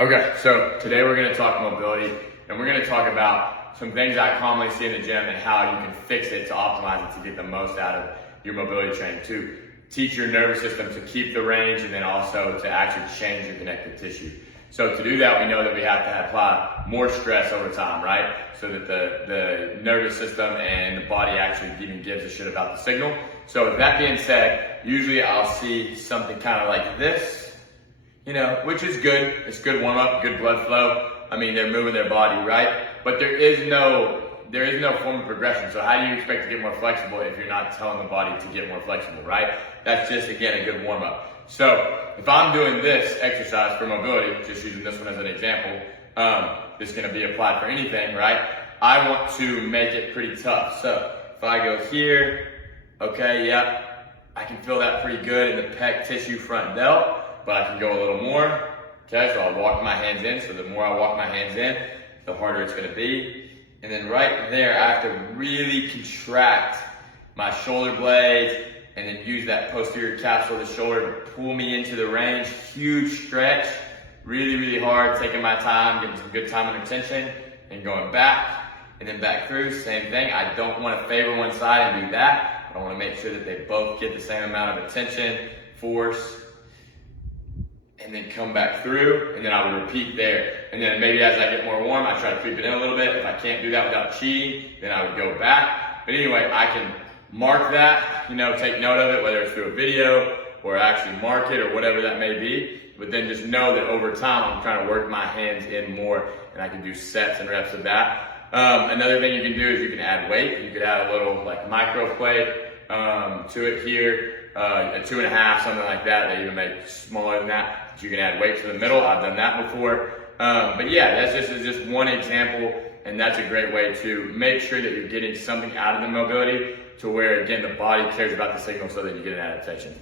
Okay, so today we're gonna talk mobility, and we're gonna talk about some things I commonly see in the gym and how you can fix it to optimize it to get the most out of your mobility training, to teach your nervous system to keep the range and then also to actually change your connective tissue. So to do that, we know that we have to apply more stress over time, right? So that the nervous system and the body actually even gives a shit about the signal. So with that being said, usually I'll see something kind of like this, which is good. It's good warm up, good blood flow. I mean, they're moving their body, right? But there is no form of progression. So how do you expect to get more flexible if you're not telling the body to get more flexible, right? That's just, again, a good warm up. So if I'm doing this exercise for mobility, just using this one as an example, this is gonna be applied for anything, right? I want to make it pretty tough. So if I go here, okay, yep, I can feel that pretty good in the pec tissue front delt, but I can go a little more. Okay, so I'll walk my hands in. So the more I walk my hands in, the harder it's gonna be. And then right there, I have to really contract my shoulder blades and then use that posterior capsule of the shoulder to pull me into the range. Huge stretch, really, really hard, taking my time, getting some good time and attention, and going back and then back through, same thing. I don't wanna favor one side and do that. I wanna make sure that they both get the same amount of attention, force, and then come back through, and then I would repeat there. And then maybe as I get more warm, I try to creep it in a little bit. If I can't do that without cheating, then I would go back. But anyway, I can mark that, take note of it, whether it's through a video or actually mark it or whatever that may be. But then just know that over time, I'm trying to work my hands in more, and I can do sets and reps of that. Another thing you can do is you can add weight. You could add a little micro plate to it here. A 2.5, something like that. They even make smaller than that. You can add weight to the middle. I've done that before. But yeah, that's just one example, and that's a great way to make sure that you're getting something out of the mobility to where, again, the body cares about the signal so that you get an adaptation.